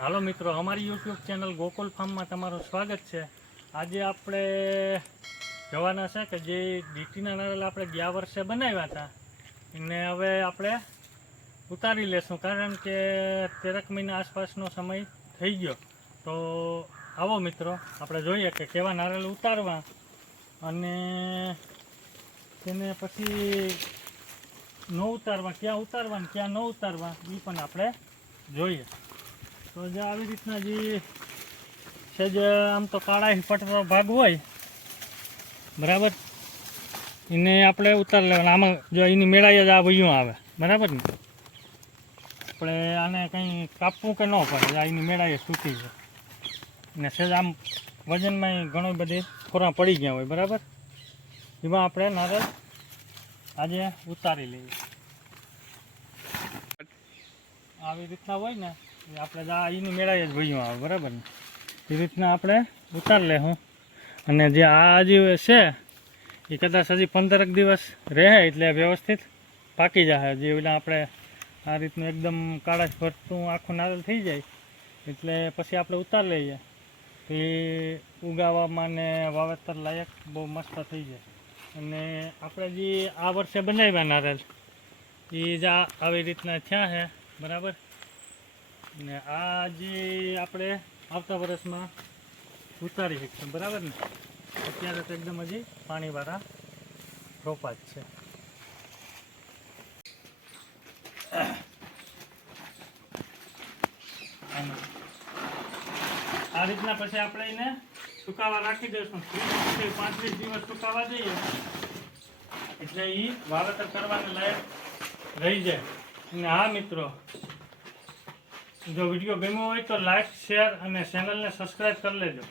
હાલો મિત્રો, અમારી YouTube channel Gokul ફાર્મમાં તમારું સ્વાગત છે. આજે આપણે જવાના છે કે જે ડીટીના નારળ આપણે ગયા વર્ષે બનાવ્યા હતા. એને હવે આપણે ઉતારી લેશું, કારણ કે તેરક મહિના આસપાસનો સમય થઈ ગયો. તો આવો મિત્રો, આપણે જોઈએ કે કેવા નારેલ ઉતારવા અને તેને પછી ન ઉતારવા, ક્યાં ઉતારવા ને ક્યાં ન ઉતારવા એ પણ આપણે જોઈએ. તો જે આવી રીતના જે છે જે આમ તો કાળા પટરો ભાગ હોય, બરાબર? એને આપણે ઉતાર લેવાના. આમાં જો એની મેળાઈ જ આ વયું આવે. બરાબર ને? આપણે આને કંઈ કાપવું કે ન પડે એની મેળાઈ સૂકી છે ને સેજ આમ વજનમાં ઘણી બધી ખોરા પડી ગયા હોય, બરાબર? એમાં આપણે નારળ આજે ઉતારી લઈએ. આવી રીતના હોય ને આપણે આ એની મેળાએ જ ભયું આવે, બરાબર ને? એ રીતના આપણે ઉતાર લેવું અને જે આ હજી છે, એ કદાચ હજી પંદરક દિવસ રહે એટલે વ્યવસ્થિત પાકી જશે જે ઓલા આપણે આ રીતનું એકદમ કાળા ભરતું આખું નારળ થઈ જાય, એટલે પછી આપણે ઉતાર લઈએ. એ ઉગાવવામાં ને વાવેતર લાયક બહુ મસ્ત થઈ જાય. અને આપણે જે આ વર્ષે બનાવ્યા નારળ એ જ આવી રીતના થયા છે બરાબર? ને આ જે આપણે આવતા વર્ષમાં ઉતારી શકીશું, બરાબર ને? અત્યારે તો એકદમ હજી પાણીવાળા રોપા જ છે. આ રીતના પછી આપણે એને સુકાવા રાખી દઈશું. ત્રીસ પાંત્રીસ દિવસ સુકાવા દઈએ. એટલે એ વાવેતર કરવાને લાયક રહી જાય. અને હા મિત્રો જો વીડિયો ગમ્યો હોય તો લાઈક શેર અને ચેનલને સબસ્ક્રાઈબ કરી લેજો.